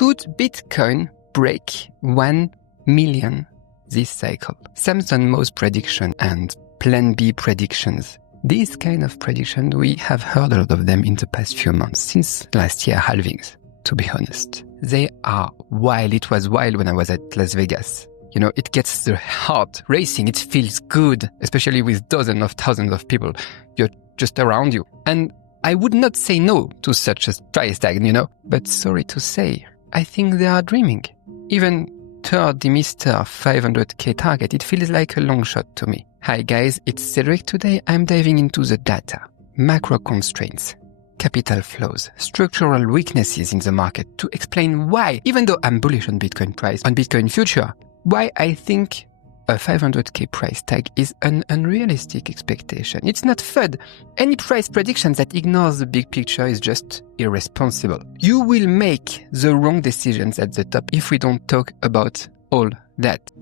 Could Bitcoin break 1 million this cycle? Samson Mo's prediction and Plan B predictions. These kind of predictions, we have heard a lot of them in the past few months, since last year halvings, to be honest. They are wild. It was wild when I was at Las Vegas. You know, it gets the heart racing. It feels good, especially with dozens of thousands of people. You're just around you. And I would not say no to such a price tag, you know, but sorry to say, I think they are dreaming. Even toward the Mr. 500k target, it feels like a long shot to me. Hi guys, it's Cédric. Today I'm diving into the data, macro constraints, capital flows, structural weaknesses in the market to explain why, even though I'm bullish on Bitcoin price, on Bitcoin future, why I think a 500k price tag is an unrealistic expectation. It's not FUD. Any price prediction that ignores the big picture is just irresponsible. You will make the wrong decisions at the top if we don't talk about all that.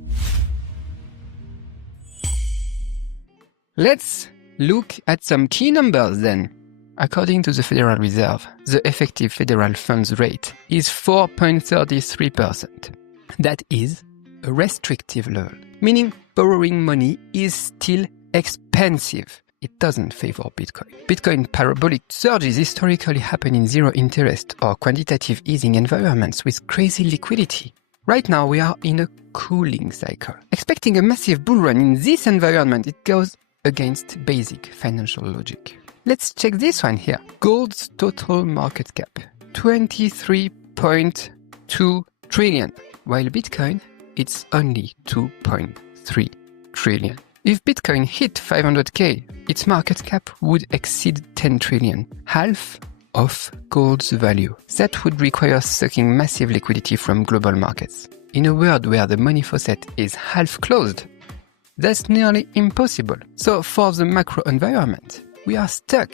Let's look at some key numbers then. According to the Federal Reserve, the effective federal funds rate is 4.33%. That is a restrictive level, meaning borrowing money is still expensive. It doesn't favor Bitcoin. Bitcoin parabolic surges historically happen in zero interest or quantitative easing environments with crazy liquidity. Right now we are in a cooling cycle. Expecting a massive bull run in this environment, it goes against basic financial logic. Let's check this one here. Gold's total market cap, 23.2 trillion, while Bitcoin, it's only 2.3 trillion. If Bitcoin hit 500k, its market cap would exceed 10 trillion, half of gold's value. That would require sucking massive liquidity from global markets. In a world where the money faucet is half closed, that's nearly impossible. So for the macro environment, we are stuck.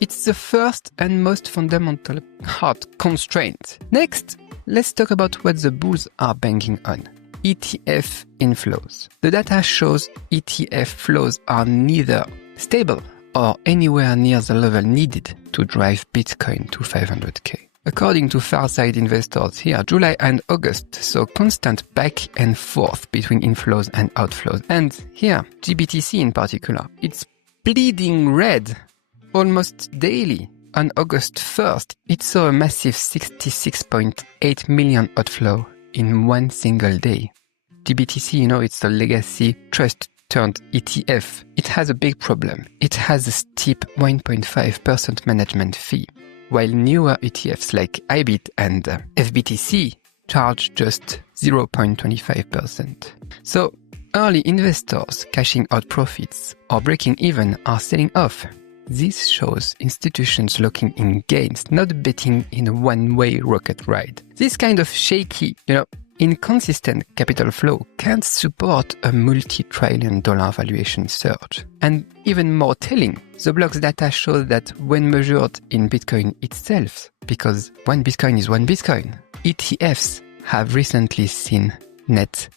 It's the first and most fundamental hard constraint. Next, let's talk about what the bulls are banking on. ETF inflows. The data shows ETF flows are neither stable or anywhere near the level needed to drive Bitcoin to 500k. According to Farside investors here, July and August saw constant back and forth between inflows and outflows. And here, GBTC in particular, it's bleeding red almost daily. On August 1st, it saw a massive 66.8 million outflow in one single day. GBTC, you know, it's a legacy trust turned ETF. It has a big problem. It has a steep 1.5% management fee, while newer ETFs like IBIT and FBTC charge just 0.25%. So early investors cashing out profits or breaking even are selling off. This shows institutions locking in gains, not betting in a one-way rocket ride. This kind of shaky, inconsistent capital flow can't support a multi-trillion-dollar valuation surge. And even more telling, the block's data shows that when measured in Bitcoin itself, because one Bitcoin is one Bitcoin, ETFs have recently seen net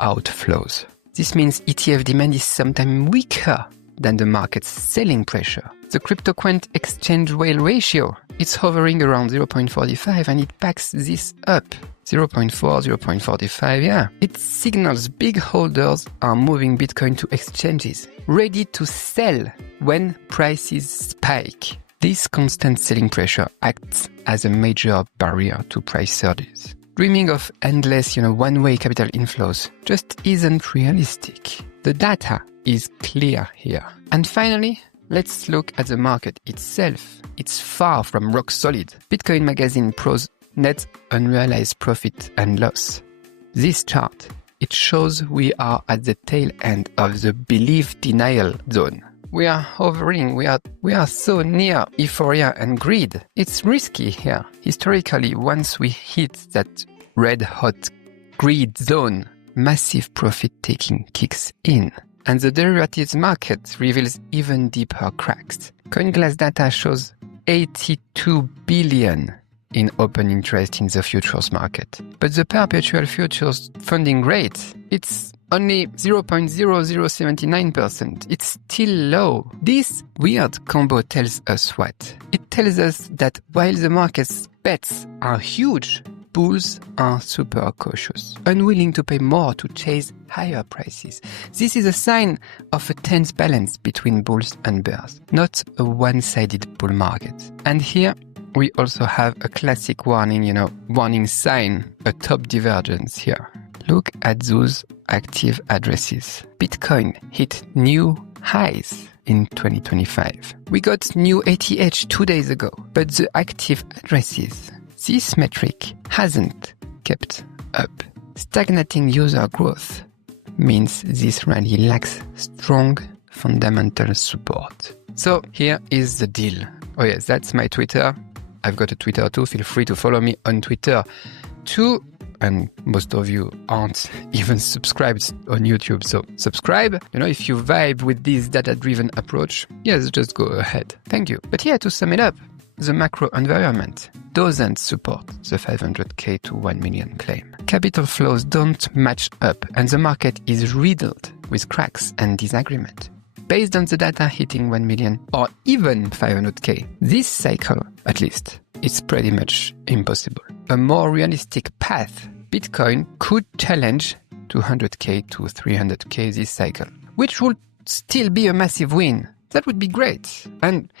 outflows. This means ETF demand is sometimes weaker than the market's selling pressure. The CryptoQuant exchange whale ratio, it's hovering around 0.45 and it backs this up. 0.4, 0.45, yeah. It signals big holders are moving Bitcoin to exchanges, ready to sell when prices spike. This constant selling pressure acts as a major barrier to price surges. Dreaming of endless, one-way capital inflows just isn't realistic. The data is clear here. And finally, let's look at the market itself. It's far from rock solid. Bitcoin Magazine Pro's net unrealized profit and loss. This chart, it shows we are at the tail end of the belief denial zone. We are hovering, we are so near euphoria and greed. It's risky here. Historically, once we hit that red hot greed zone, massive profit taking kicks in. And the derivatives market reveals even deeper cracks. CoinGlass data shows 82 billion in open interest in the futures market. But the perpetual futures funding rate, it's only 0.0079%. It's still low. This weird combo tells us what? It tells us that while the market's bets are huge, bulls are super cautious, unwilling to pay more to chase higher prices. This is a sign of a tense balance between bulls and bears, not a one-sided bull market. And here we also have a classic warning, warning sign, a top divergence here. Look at those active addresses. Bitcoin hit new highs in 2025. We got new ATH 2 days ago, but the active addresses, this metric hasn't kept up. Stagnating user growth means this rally lacks strong fundamental support. So here is the deal. Oh yes, that's my Twitter. I've got a Twitter too. Feel free to follow me on Twitter too. And most of you aren't even subscribed on YouTube. So subscribe. If you vibe with this data-driven approach, yes, just go ahead. Thank you. But to sum it up, the macro environment doesn't support the 500K to 1 million claim. Capital flows don't match up and the market is riddled with cracks and disagreement. Based on the data hitting 1 million or even 500K, this cycle, at least, is pretty much impossible. A more realistic path, Bitcoin could challenge 200K to 300K this cycle, which would still be a massive win. That would be great. And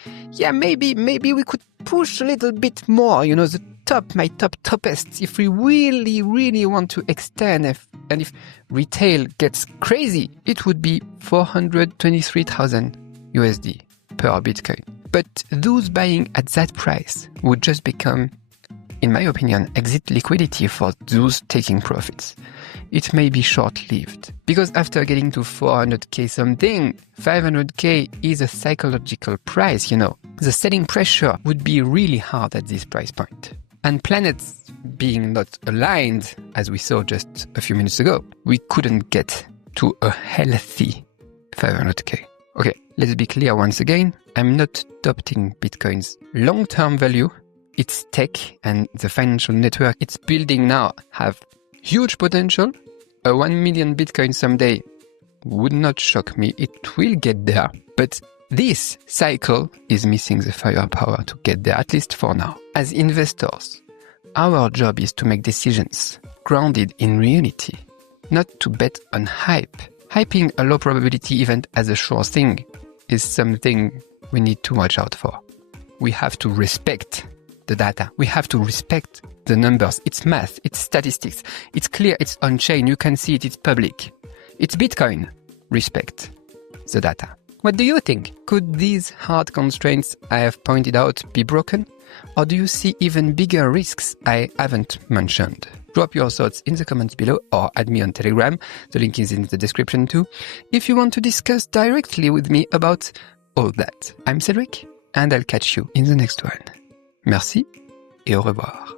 maybe we could push a little bit more, the toppest, if we really want to extend. And if retail gets crazy, it would be 423,000 USD per Bitcoin. But those buying at that price would just become, in my opinion, exit liquidity for those taking profits. It may be short-lived. Because after getting to 400K something, 500K is a psychological price, The selling pressure would be really hard at this price point. And planets being not aligned, as we saw just a few minutes ago, we couldn't get to a healthy 500K. Okay, let's be clear once again. I'm not doubting Bitcoin's long-term value. Its tech and the financial network it's building now have huge potential. A 1 million Bitcoin someday would not shock me. It will get there. But this cycle is missing the firepower to get there, at least for now. As investors, our job is to make decisions grounded in reality, not to bet on hype. Hyping a low probability event as a sure thing is something we need to watch out for. We have to respect the data. We have to respect the numbers. It's math, it's statistics. It's clear, it's on-chain. You can see it, it's public. It's Bitcoin. Respect the data. What do you think? Could these hard constraints I have pointed out be broken? Or do you see even bigger risks I haven't mentioned? Drop your thoughts in the comments below or add me on Telegram. The link is in the description too. If you want to discuss directly with me about all that. I'm Cédric and I'll catch you in the next one. Merci et au revoir.